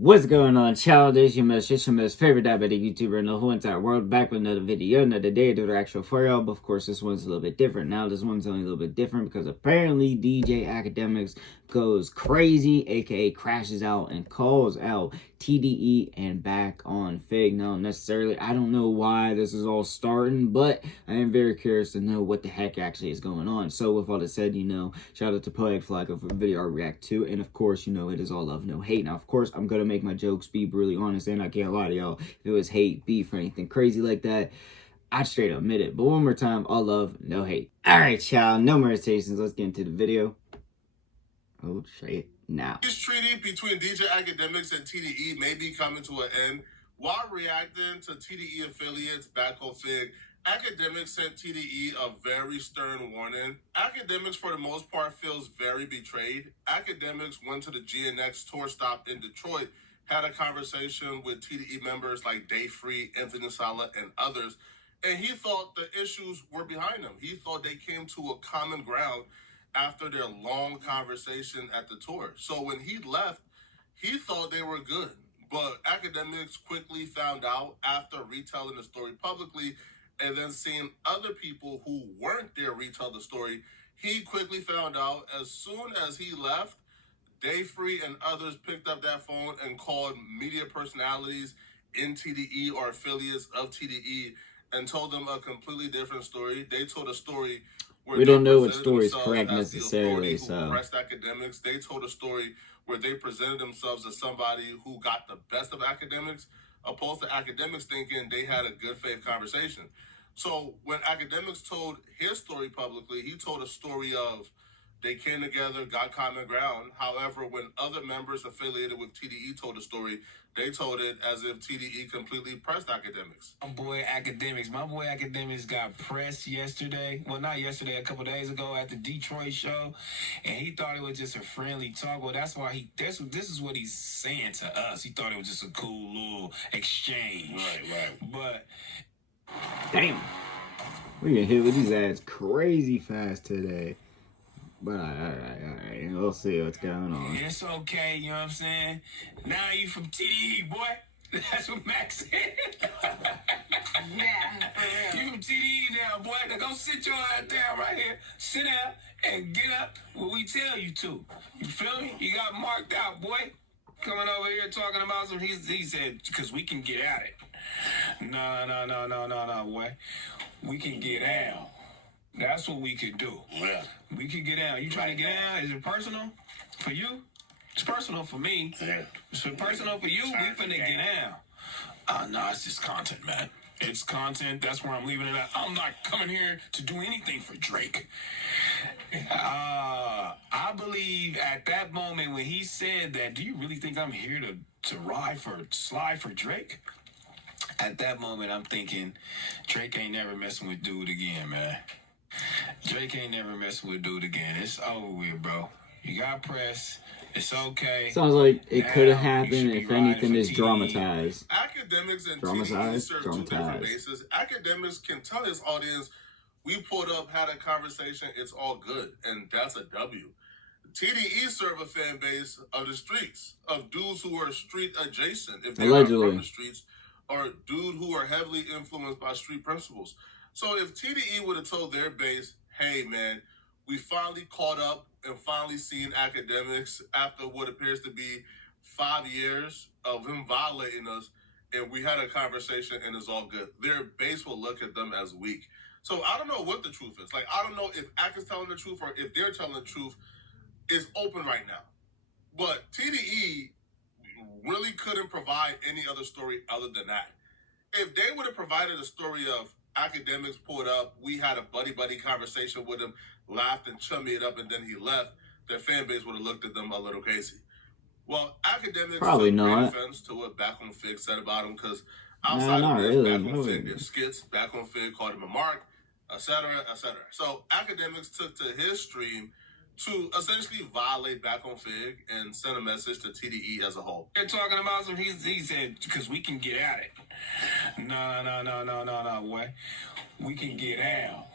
What's going on, child? It's your most favorite diabetic YouTuber in the whole entire world, back with another video, another day, another actual for y'all. But of course, this one's a little bit different. Now, this one's only a little bit different because apparently DJ Akademiks goes crazy, aka crashes out and calls out TDE and BackOnFigg. Now, necessarily, I don't know why this is all starting, but I am very curious to know what the heck actually is going on. So, with all that said, shout out to Poetic Flag for the video I react to, and of course, it is all love, no hate. Now, of course, I'm gonna make my jokes be brutally honest, and I can't lie to y'all. If it was hate, beef, or anything crazy like that, I'd straight up admit it. But one more time, all love, no hate. Alright, child, no more hesitations. Let's get into the video. Oh, shit. Now. This treaty between DJ Akademiks and TDE may be coming to an end. While reacting to TDE affiliates BackOnFigg, Akademiks sent TDE a very stern warning. Akademiks, for the most part, feels very betrayed. Akademiks went to the GNX tour stop in Detroit, had a conversation with TDE members like Day Free, Anthony Sala, and others, and he thought the issues were behind him. He thought they came to a common ground after their long conversation at the tour. So when he left, he thought they were good. But Akademiks quickly found out after retelling the story publicly and then seeing other people who weren't there retell the story, he quickly found out as soon as he left, Day Free and others picked up that phone and called media personalities in TDE or affiliates of TDE and told them a completely different story. They told a story where we don't know what story is correct necessarily, so pressed Akademiks. They told a story where they presented themselves as somebody who got the best of Akademiks, opposed to Akademiks thinking they had a good faith conversation. So when Akademiks told his story publicly, he told a story of they came together, got common ground. However, when other members affiliated with TDE told the story, they told it as if TDE completely pressed Akademiks. My boy Akademiks got pressed yesterday. Well, not yesterday, a couple days ago at the Detroit show. And he thought it was just a friendly talk. Well, that's why this is what he's saying to us. He thought it was just a cool little exchange. Right. But damn, we get hit with these ads crazy fast today. But all right, we'll see what's going on. It's okay, you know what I'm saying? Now you from TDE, boy. That's what Max said. Yeah, for real. You from TDE now, boy. Now go sit your ass down right here. Sit down and get up what we tell you to. You feel me? You got marked out, boy. Coming over here talking about some, he said, because we can get at it. No, boy. We can get out. That's what we could do. Yeah. We could get out. You trying to get out? Is it personal for you? It's personal for me. Yeah. It's personal for you. We finna get out. No, it's just content, man. It's content. That's where I'm leaving it at. I'm not coming here to do anything for Drake. I believe at that moment when he said that, do you really think I'm here to slide for Drake? At that moment, I'm thinking, Drake ain't never messing with dude again, man. Drake ain't never messing with dude again. It's over with, bro. You got press. It's okay. Sounds like it could have happened. If anything, is dramatized. Akademiks and TDE serve two different bases. Akademiks can tell his audience, we pulled up, had a conversation, it's all good, and that's a W. TDE serve a fan base of the streets, of dudes who are street adjacent, if they're not from the streets, or dude who are heavily influenced by street principles. So if TDE would have told their base, hey man, we finally caught up and finally seen Akademiks after what appears to be 5 years of him violating us, and we had a conversation and it's all good, their base will look at them as weak. So I don't know what the truth is. Like, I don't know if Ak is telling the truth or if they're telling the truth. It's open right now. But TDE really couldn't provide any other story other than that. If they would have provided a story of Akademiks pulled up, we had a buddy conversation with him, laughed and chummy it up, and then he left, their fan base would have looked at them a little crazy. Well, Akademiks probably took not great offense to what BackOnFigg said about him, because outside of this, BackOnFigg did skits, BackOnFigg called him a mark, etc., etc. So Akademiks took to his stream to essentially violate BackOnFigg and send a message to TDE as a whole. They're talking about some, he said, because we can get at it. No, boy. We can get out.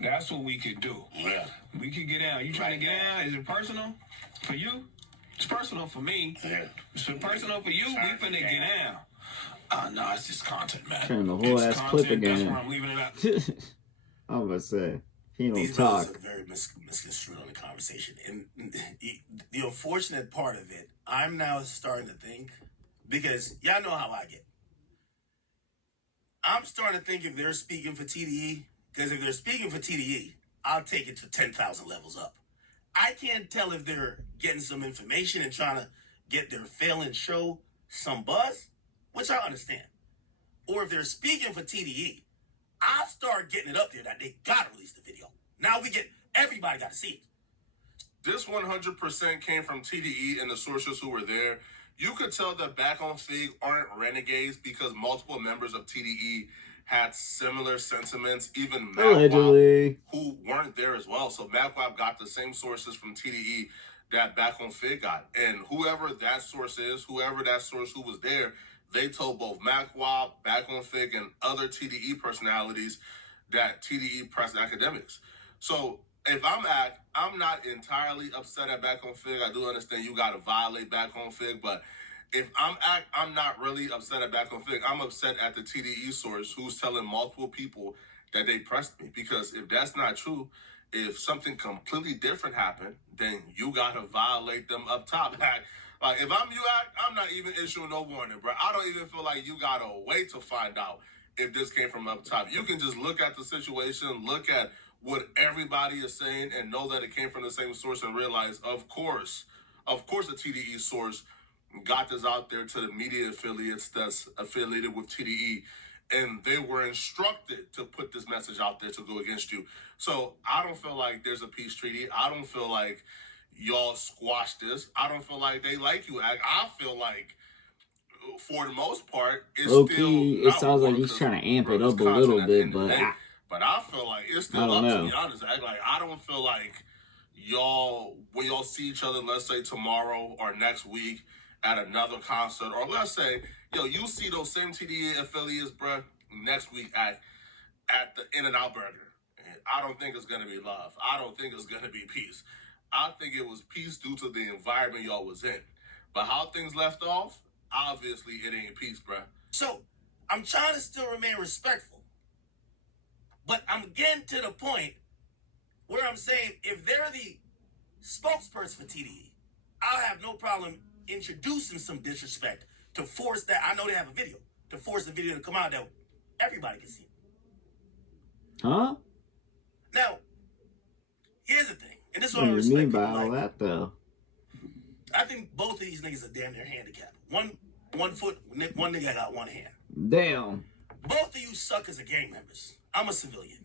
That's what we could do. Yeah. We could get out. You trying to get out? Is it personal for you? It's personal for me. Yeah. It's personal for you. We finna get down. No, it's just content, man. Turn the whole ass clip again. That's where I'm leaving it up. I was about to say, he don't These talk. brothers are very misconstrued on the conversation. And the unfortunate part of it, I'm now starting to think, because y'all know how I get. I'm starting to think if they're speaking for TDE, because if they're speaking for TDE, I'll take it to 10,000 levels up. I can't tell if they're getting some information and trying to get their failing show some buzz, which I understand. Or if they're speaking for TDE, I'll start getting it up there that they gotta release the video. Now everybody gotta see it. This 100% came from TDE and the sources who were there. You could tell that BackOnFigg aren't renegades because multiple members of TDE had similar sentiments, even Allegedly, who weren't there as well. So MacWab got the same sources from TDE that BackOnFigg got. And whoever that source is, whoever that source who was there, they told both MacWab, BackOnFigg, and other TDE personalities that TDE pressed Akademiks. So if I'm not entirely upset at BackOnFigg. I do understand you got to violate BackOnFigg, but if I'm not really upset at BackOnFigg. I'm upset at the TDE source who's telling multiple people that they pressed me. Because if that's not true, if something completely different happened, then you got to violate them up top. Like, if I'm you, I'm not even issuing no warning, bro. I don't even feel like you got to wait to find out if this came from up top. You can just look at the situation, look at what everybody is saying, and know that it came from the same source and realize, of course, the TDE source got this out there to the media affiliates that's affiliated with TDE, and they were instructed to put this message out there to go against you. So I don't feel like there's a peace treaty. I don't feel like y'all squash this. I don't feel like they like you. I feel like, for the most part, it's low-key, still it sounds like he's trying to amp it up a little bit, but I feel like it's still up, to be honest. Like, I don't feel like when y'all see each other, let's say tomorrow or next week at another concert, or let's say, you see those same TDE affiliates, bruh, next week at the In-N-Out Burger. I don't think it's going to be love. I don't think it's going to be peace. I think it was peace due to the environment y'all was in. But how things left off, obviously it ain't peace, bruh. So I'm trying to still remain respectful. But I'm getting to the point where I'm saying if they're the spokesperson for TDE, I'll have no problem introducing some disrespect to force that. I know they have a video, to force the video to come out that everybody can see. Huh? Now, here's the thing, and this is what what I do you mean respect by all that, though? I think both of these niggas are damn near handicapped. One foot, one nigga got one hand. Damn. Both of you suckers are gang members. I'm a civilian.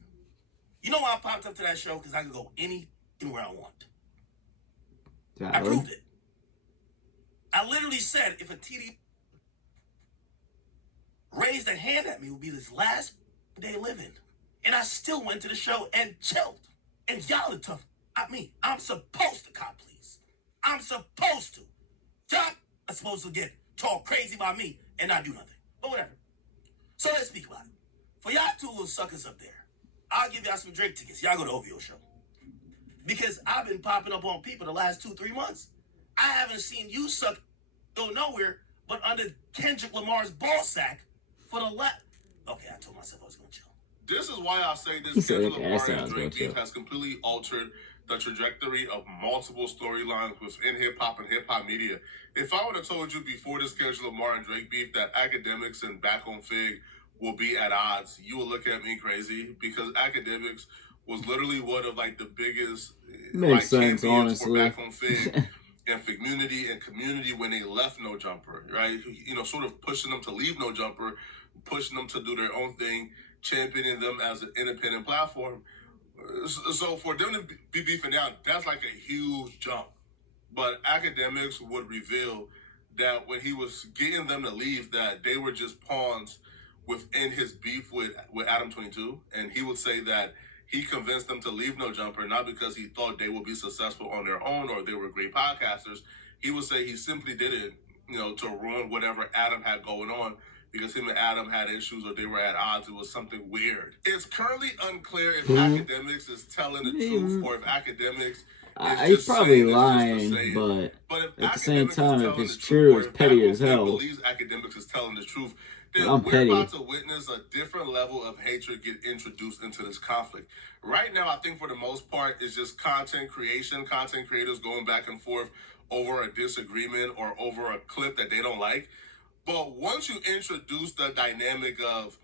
You know why I popped up to that show? Because I could go anywhere I want. I proved it. I literally said if a TD raised a hand at me, it would be this last day living. And I still went to the show and chilled. And y'all are tough. I'm supposed to cop, please. I'm supposed to. Y'all are supposed to get talk crazy about me and not do nothing. But whatever. So let's speak about it. For y'all two little suckers up there, I'll give y'all some Drake tickets. Y'all go to OVO show. Because I've been popping up on people the last 2-3 months. I haven't seen you suck go nowhere but under Kendrick Lamar's ball sack for the last. Okay, I told myself I was going to chill. This is why I say this Kendrick Lamar and Drake beef has completely altered the trajectory of multiple storylines within hip-hop and hip-hop media. If I would have told you before this Kendrick Lamar and Drake beef that Akademiks and BackOnFigg will be at odds, you will look at me crazy, because Akademiks was literally one of like the biggest champions for BackOnFigg and community when they left No Jumper, right? Sort of pushing them to leave No Jumper, pushing them to do their own thing, championing them as an independent platform. So for them to be beefing out, that's like a huge jump. But Akademiks would reveal that when he was getting them to leave, that they were just pawns within his beef with Adam 22. And he would say that he convinced them to leave No Jumper, not because he thought they would be successful on their own or they were great podcasters. He would say he simply did it, to ruin whatever Adam had going on, because him and Adam had issues or they were at odds. It was something weird. It's currently unclear if Akademiks is telling the truth or if Akademiks He's probably lying, but at the same time, if it's true, it's petty as hell. Believes Akademiks is telling the truth, then I'm we're petty. about to witness a different level of hatred get introduced into this conflict. Right now, I think for the most part, it's just content creation, content creators going back and forth over a disagreement or over a clip that they don't like. But once you introduce the dynamic of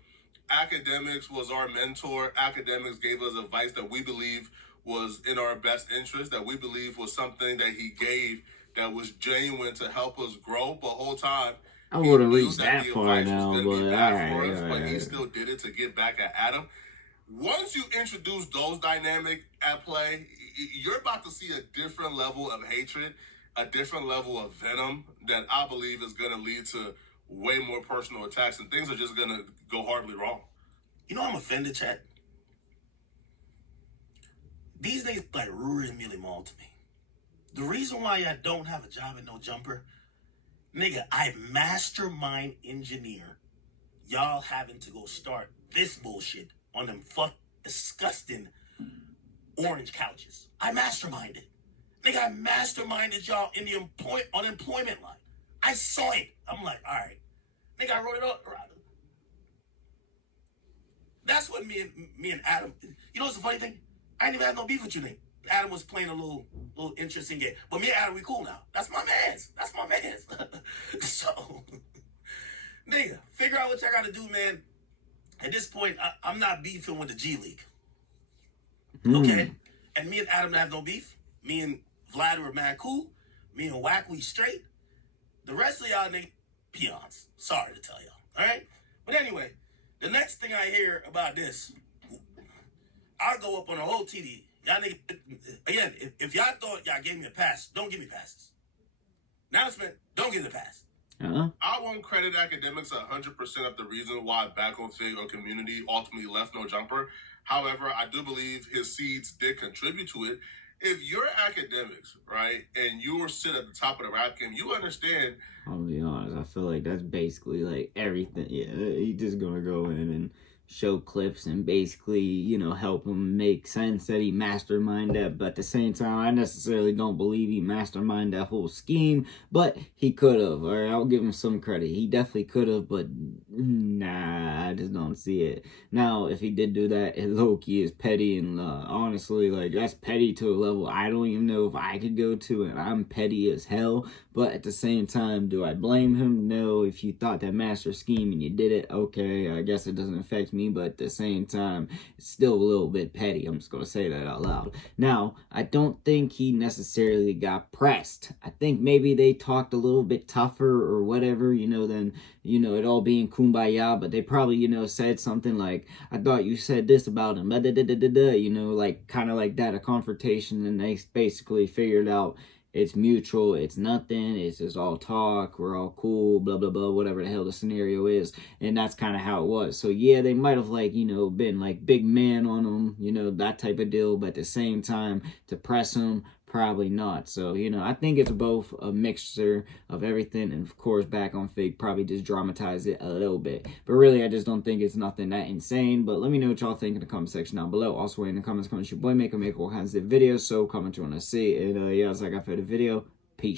Akademiks was our mentor, Akademiks gave us advice that we believe was in our best interest, that we believe was something that he gave that was genuine to help us grow. But whole time, I wouldn't reach that far now, but but he still did it to get back at Adam. Once you introduce those dynamics at play, you're about to see a different level of hatred, a different level of venom that I believe is going to lead to way more personal attacks, and things are just going to go horribly wrong. You know I'm offended, chat? These days, like, really maul to me. The reason why I don't have a job and no jumper, nigga, I mastermind engineer y'all having to go start this bullshit on them disgusting orange couches. I masterminded. Nigga, I masterminded y'all in the unemployment line. I saw it. I'm like, all right. Nigga, I wrote it up. That's what me and Adam, you know what's the funny thing? I didn't even have no beef with you, nigga. Adam was playing a little interesting game. But me and Adam, we cool now. That's my mans. So, nigga, figure out what y'all gotta do, man. At this point, I'm not beefing with the G League. Okay? And me and Adam have no beef. Me and Vlad were mad cool. Me and Wack, we straight. The rest of y'all niggas, peons. Sorry to tell y'all. Alright? But anyway, the next thing I hear about this, I'll go up on a whole TDE. Y'all niggas, again, if y'all thought y'all gave me a pass, don't give me passes. Announcement, don't give me a pass. I won't credit Akademiks 100% of the reason why BackOnFigg or community ultimately left no jumper. However, I do believe his seeds did contribute to it. If you're Akademiks, right, and you were sit at the top of the rap game, you understand. I'll be honest, I feel like that's basically like everything. Yeah, he's just gonna go in and show clips and basically, you know, help him make sense that he masterminded that. But at the same time, I necessarily don't believe he masterminded that whole scheme, but he could have. All right, I'll give him some credit. He definitely could have, but nah, I just don't see it. Now, if he did do that, low-key is petty, and honestly, like, that's petty to a level I don't even know if I could go to, and I'm petty as hell. But at the same time, do I blame him? No. If you thought that master scheme and you did it, okay, I guess it doesn't affect me, but at the same time, it's still a little bit petty. I'm just going to say that out loud. Now, I don't think he necessarily got pressed. I think maybe they talked a little bit tougher or whatever, you know, than, you know, it all being kumbaya, but they probably, you know, said something like, I thought you said this about him, you know, like, kind of like that, a confrontation, and they basically figured out it's mutual, it's nothing, it's just all talk, we're all cool, blah, blah, blah, whatever the hell the scenario is. And that's kind of how it was. So, yeah, they might have, like, you know, been, like, big man on him, you know, that type of deal. But at the same time, to press him, probably not. So, you know, I think it's both a mixture of everything. And, of course, BackOnFigg probably just dramatized it a little bit. But really, I just don't think it's nothing that insane. But let me know what y'all think in the comment section down below. Also, in the comments, your boy make all kinds of videos. So, comment you want to see. And, yeah, that's like I for the video. Peace.